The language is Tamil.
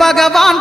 பகவான்